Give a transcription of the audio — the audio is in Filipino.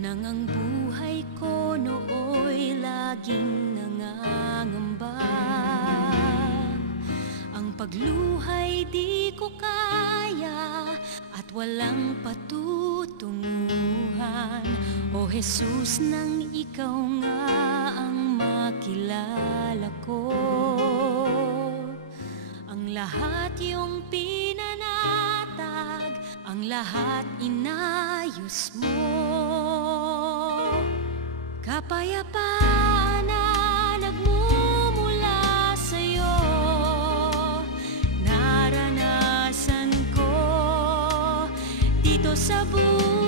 Nang ang buhay ko nooy laging nangangamba, ang pagluhay di ko kaya at walang patutunguhan. O Jesus, nang ikaw nga ang makilala ko, ang lahat iyong pinanatag, ang lahat inayos mo. Kapayapaan na nagmumula sa'yo, naranasan ko dito sa buhay.